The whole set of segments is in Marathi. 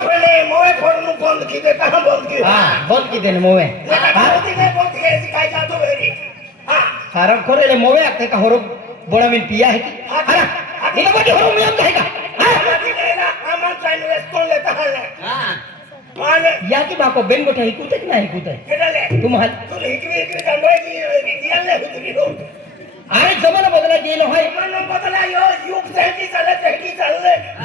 मोए फोड़नू बंद की दे कहां बंद की बोल की देने मोवे होती नहीं बंद की ऐसी काय जातो वेरी हां सारा खोरे ले मोवे आते का होरो बड़ा मिन पिया है की अरे ये बड़ी होरो मियम है का आती नेला आमा चाइन रेस्टोरेंट लेता है हां माने या की बाको बेन गोठा ही कुते नाही कुते केडाले तुम हाल तू इकडे इकडे कांडोय की दियाले उतरी हो अरे जमाना बदला गेलो है जमाना बदला यो युग जैसी चले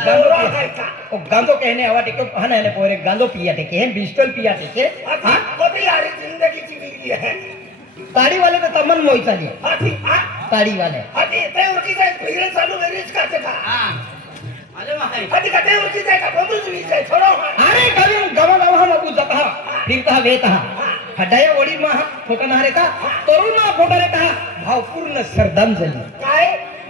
गंदो है का ओ गांदो कहने आवा टेको हने ने पोरे गांदो पिया टेके हैं बिस्टल पिया टेके हां कभी यार जिंदगी जीवी है ताड़ी वाले तो तमन मोई चाली हाथी ताड़ी वाले हाथी ते उनकी जाए फिर चालू वेरीज करते था हां अरे भाई हाथी कटे उनकी जाए का बंदू जी जाए छोड़ो अरे कभी गवा गवा हम अबू जता फिरता वेता हड्डाया ओडी मा फोटना रेता तरुणा फोटो रेता भावपूर्ण श्रद्धांजली काय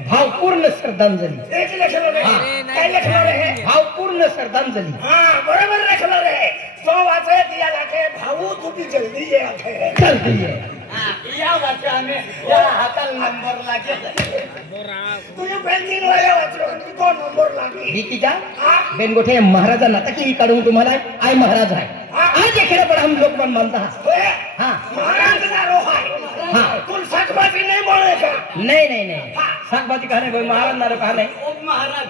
भावपूर्ण श्रद्धांजली तेच लिखलो रे काय लिखलो रे भावपूर्ण श्रद्धांजली हां बरोबर लिखलो रे सो वाचे दिया लाके भाऊ तू भी जल्दी ये आखे जल्दी है हां या वाचा में या हातल नंबर लागे तू यो पेंटिंग वाला वाचलो तो नंबर लागे ही की जा बेन गोठे महाराजा नाटक ही काढून तुम्हाला आय महाराज आहे आज एखेडे पण हम लोग पण मानता हां महाराज ना रो है हां तू सचबाजी नहीं बोलेगा नहीं नहीं नहीं सागबाजी कहने कोई महाराज ना कहा नहीं ओ महाराज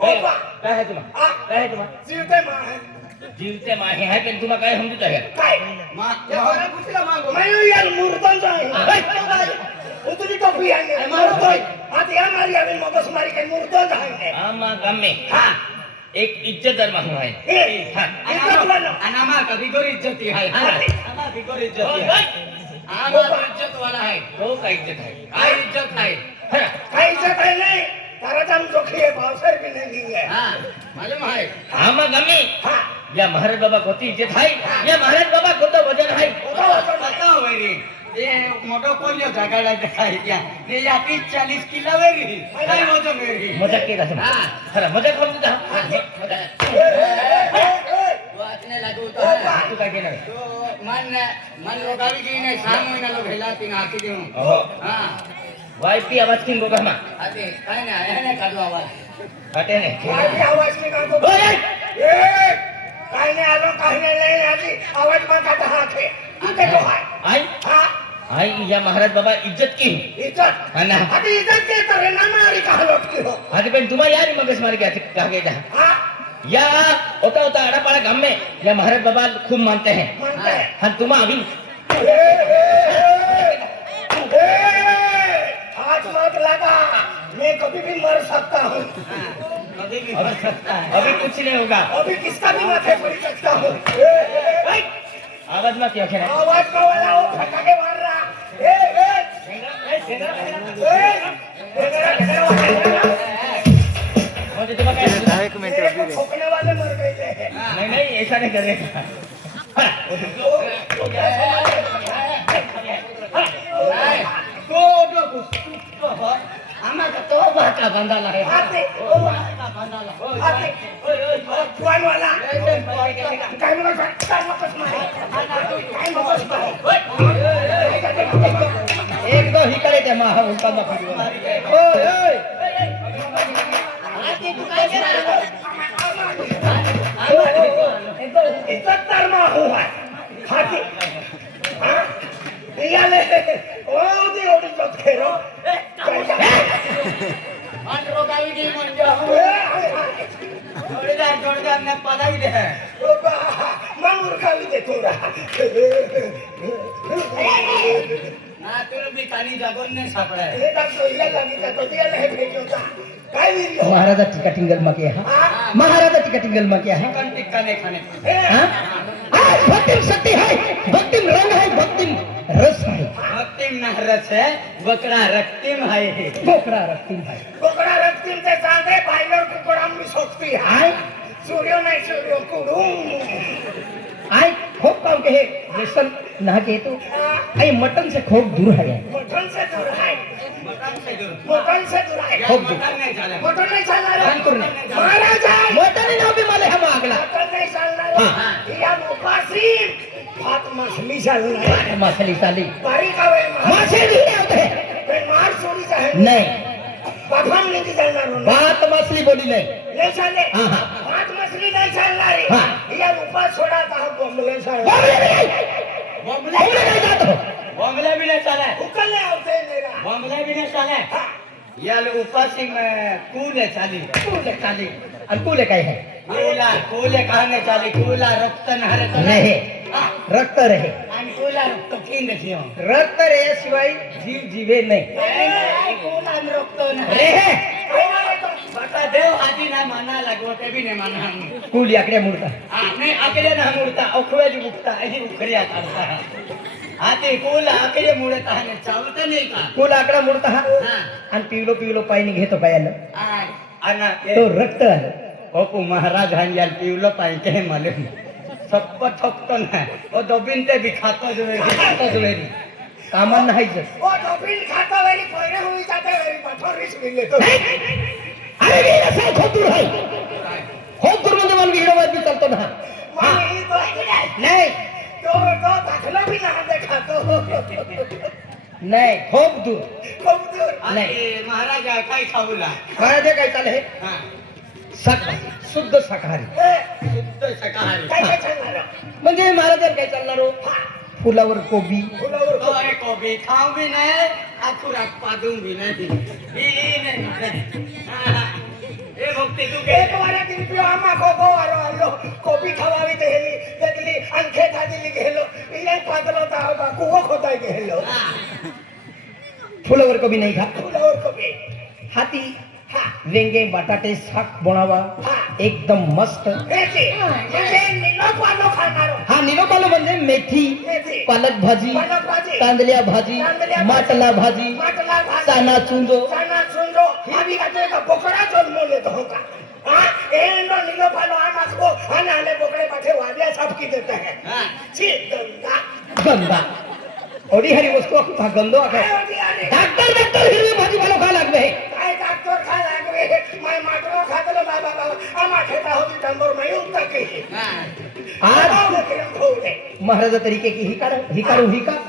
ओपा काय है तुम्हा काय है तुम्हा जीवते मां है जीवते माहे है पण तुम्हा काय समजत आहे काय मां या बरा कुठला मांगो मैं यार मुर्दन जाए उतनी टोपी आएंगे मुर्दन आज या मारी आवे मगस मारी के मुर्दन जाएंगे आमा गम्मे हां एक इज्जतदार माणूस आहे हां अनामा कभी गोरी इज्जती आहे अनामा कभी गोरी इज्जती आहे आमा इज्जत वाला है तो का इज्जत है काय इज्जत है काय इज्जत है नहीं तारा जाम जोखी है भावसर भी नहीं लेंगे हां मालूम है आमा गम्मे हां या महाराज बाबा कोती इज्जत है या महाराज बाबा कोतो वजन है बताओ वेरी ये मोटो कोल्यो जागाडा देखाय क्या ने या 30-40 किलो वेरी काय वजन वेरी मजाक के कसम हां खरा मजाक करू दा वाचने लागू तो तू काय केलं तो मन रोगावी की नाही 6 महिना लोग हेला तीन आकी देऊ हां वाईपी आवाज किंग गो गमा आते काय नाही आहे ना काढू आवाज हटे नाही वाईपी आवाज की का तो ए काय नाही आलो काही नाही आली आवाज मा काटा हाके आके तो है आई हां आई या महाराज बाबा इज्जत की इज्जत हां ना अभी इज्जत के तरह ना मारी का लोट की हो आधी पण तुम्हाला यार मगस मार गया कागे जा हां या होता होता अड़ापाड़ा गांव में या महाराज बाबा खूब मानते हैं हाँ तुम अभी हाथ मत लगा मैं कभी भी मर सकता हूँ कभी भी मर सकता है अभी कुछ नहीं होगा अभी किसका भी माथे पड़ सकता हूँ आवाज मत क्या खेला आवाज का वाला वो फटा के मार रहा ठोकने वाले मर गए थे नहीं नहीं ऐसा नहीं करेगा आम्हाला तो भाटा बांधाला आहे जुआन वाला काय मगस एक दो ही करे ते महा उलटा ना ओय ओय इज्जतदार मां हुआ हाथी याले ओ दी ओडी चोट खेरो मन रोगावी की मन जा जोड़दार ने पदाई दे ओ बा मांगुर खाली दे तोरा ना तुम भी कानी जागोन ने सापड़ा है हे डॉक्टर इला लागी का तो दियाले हे भेजोता काय वीडियो महाराजा टिका टिंगल मा किया महाराजा टिका टिंगल मा किया है चिकन टिक्का नहीं खाने हां आज भक्तिम शक्ति है भक्तिम रंग है भक्तिम रस है भक्तिम ना रस है बकरा रक्तिम है बोकड़ा रक्तिम है बकरा रक्तिम ते सांगे बायलर कुकड़ाम भी सोचती है आय सूर्यो नहीं सूर्यो कुडूम आय खोप काव के रेशन ना के तो आई मटन से खोप दूर है मटन से दूर है मटन से दूर खूब मटन नहीं चला महाराज मटन ना भी माले हम आगला मटन नहीं चलना या मुपासी भात मछली चलना मछली साली बारी का वे मछली नहीं होते मार चोरी चाहे नहीं बाफम नहीं चलना बात मछली बोली नहीं ले चले हां भात मछली नहीं हा. या उपास सोडा आता बोंबले साहेब बॉम्बला काय जातो बॉम्बला भी नहीं चला उकलने आवते मेरा बॉम्बला भी नहीं चला हा. याला उपासी में कूले चाली आणि कुले काय है कूले खाने चाली कूला रक्त नहरे रहे रक्त रहे आणि कूला रक्त थीन थियो रक्त रे शिवाय जीव जीवे नाही कूला रक्त रेहे बता देव आधी ना माना लागो ते भी नहीं माना कुल याकडे मुडता नहीं अकेले ना मुड़ता अखवेली मुड़ता ऐसी उखरिया करता आते कूला अकेले मुड़ता है चावता नहीं का कुल आकडा मुडता हा हाँ आणि पिवलो पिवलो पायनी घेतो पायाला आना तो रक्त आलं ओपू महाराज हांजाल पिवलं पाहिजे मला सप्प थकतो ना ओ दोबीन ते भी खातो जुवेरी कामान नाहीच ओ डोबिन खाता वेरी पहिले होई जाते वेरी पठोरीस मिले तो अरे गेला साय खोतूर आहे खोतूर म्हणजे मला विहिडवाद बी चालतो ना मामी तो नाही तो दाखला भी ना दे खातो नाही खोप दूर खूप दूर नाही महाराज काय खाऊला काय ते काय चालले हा शाकाहारी शुद्ध शाकाहारी शुद्ध शाकाहारी काय काय सांगणार म्हणजे महाराज काय चालणार हो फुलावर कोबी फुलावर तो आहे कोबी खाऊ भी नाही अखुरात पादून भी नाही ए भक्ती तू एक वारा दिन पियो आमा को वारो आलो कोबी खवावी देली देखली अंखे थादिली गेलो इले पादलो ता कुओ खोताय गेलो फुलावर कोबी नाही खा फुलावर कोबी हाती हा वेंगे बटाटे शाक बनावा एकदम मस्त हेची म्हणजे निनो पालो खाणारो हा निरोपालो म्हणजे मेथी मेथी, पालक भाजी पालक भाजी, तांदल्या भाजी तांदल्या भाजी, माटला भाजी माटला भाजी चाना चुंजो चाना सुंदो आधी का तो बोकड़ा जन्मले तो होगा हां एनो निनो पालो आमास को आने बोकड़े पाठे वादिया साफ की देते हैं हा छी गंगा गंदा ओडी हरी वस्तू हा गंदो आखा काय होती आने डॉक्टर हिरवी भाजी वालो खा लागले काय डॉक्टर खा लागवे माय माटलो खातलो बाबा आमा खेता होती तंबर में उठता की आज आज महाराज तरीके की ही का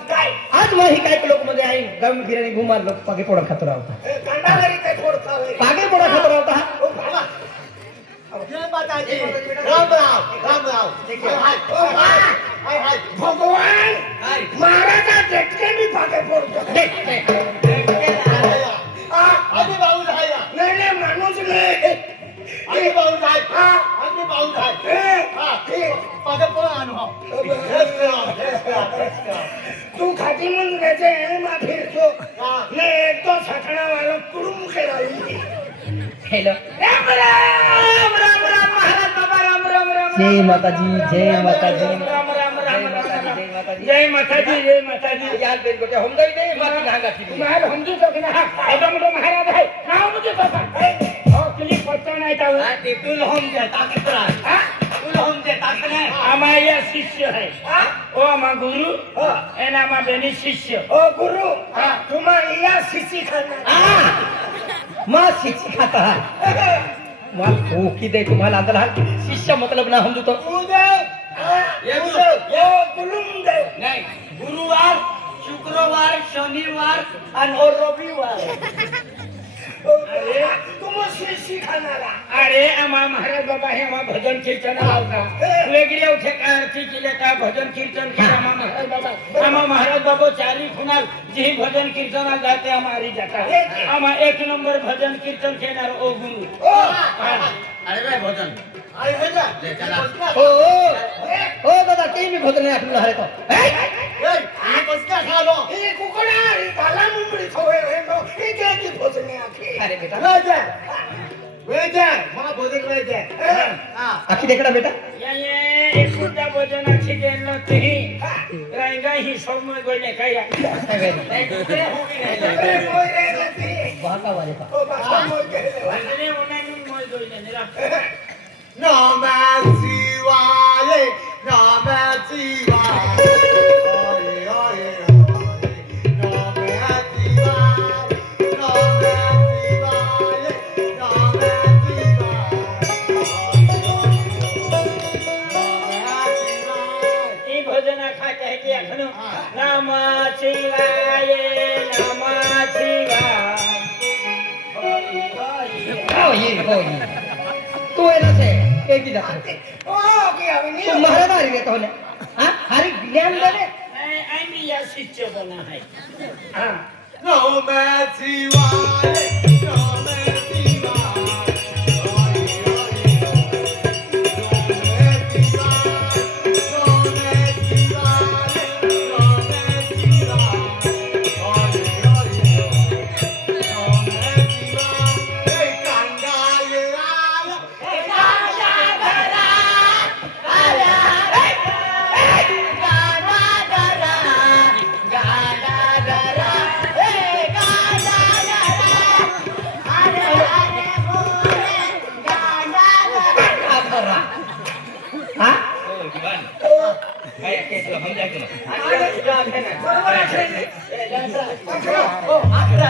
काय आज मग ही काय लोक मध्ये आहे गावी फिराने घुमार लोक पागे पोडा खातो राहता कंडावरी ते थोडसा वे पागे पोडा खातो राहता ओ बाबा राम हाय भगवान हाय महाराजा झटके भी पाके पडतो आधी बाऊ हाय नाही माणूस नाही आधी बाऊ हाय हा आधी बाऊ हाय हा हे पागे पोळा अनुभव तू खाती म्हणून त्याचे मा फिरतो ने एक तो साखणा वाला कुडूम केला हेलो राम राम राम राम महाराज बाबा राम राम राम जय माताजी जय माताजी राम राम राम जय माताजी जय माताजी जय माताजी यार बेन गोटे हम दई दे माती नांगा थी महाराज हमजी तो के ना एवढा मोठा महाराज आहे नाव म्हणजे बाबा हो तुझी पत्ता नाही ताव आधी तुल होम दे ताकतरा हा तुल होम दे ताकने आमाया शिष्य है हा ओ आमा गुरु एना आमा बेनी शिष्य ओ गुरु हा. तुम्हा या शिष्य खाना मां शिक्षी खाता मां भूखी दे तुम्हाला अंदर हाल शिष्य मतलब ना हम तो ये यो गुलुम देव नाही गुरुवार शुक्रवार शनिवार आणि रविवार अरे तुम शिष्य खानारा अरे आम्हा महाराज बाबा हे आम्हा भजन कीर्तन लावता वेगळी उठे आरती केले का भजन कीर्तन केलं आम्हा महाराज बाबा चारी खुनाल जी भजन कीर्तन जाते हमारी जाता आम्हा एक नंबर भजन कीर्तन केणार ओ गुरु अरे भाई भजन अरे हे जा ले चला ओ दादा के मी भोजन आपलं हरे तो ए ये कसका खालो हे कुकडा हे काला मुंबडी थोय रे नो हे के की भोजने आखे अरे बेटा वे जा मला भजन वे जा हां आखी देखडा बेटा या ये एक सुद्धा भजनाची गेलं तही रांगा ही सौम्य गोले काय दुसरे होगी अरे नाही मोय रे लती बाका वाले का ओ बाबा मोय के भजने उन्हाने मोय गोले निरा नमः शिवाय नमः शिवाय हरे हरे नमः शिवाय नमः शिवाय नमः शिवाय ई भजना खाते है की अखनो नमः शिवाय नमः शिवाय हो ये तू आहे ना से के लेकी जातो ओ की आम्ही तू नाही महाराज हरी देतो ना हा हरी ज्ञान दे रे. आम्ही या शिष्य बना आहे हा हा ओ दिवान काय केसला समजा की बरोबर आहे. ना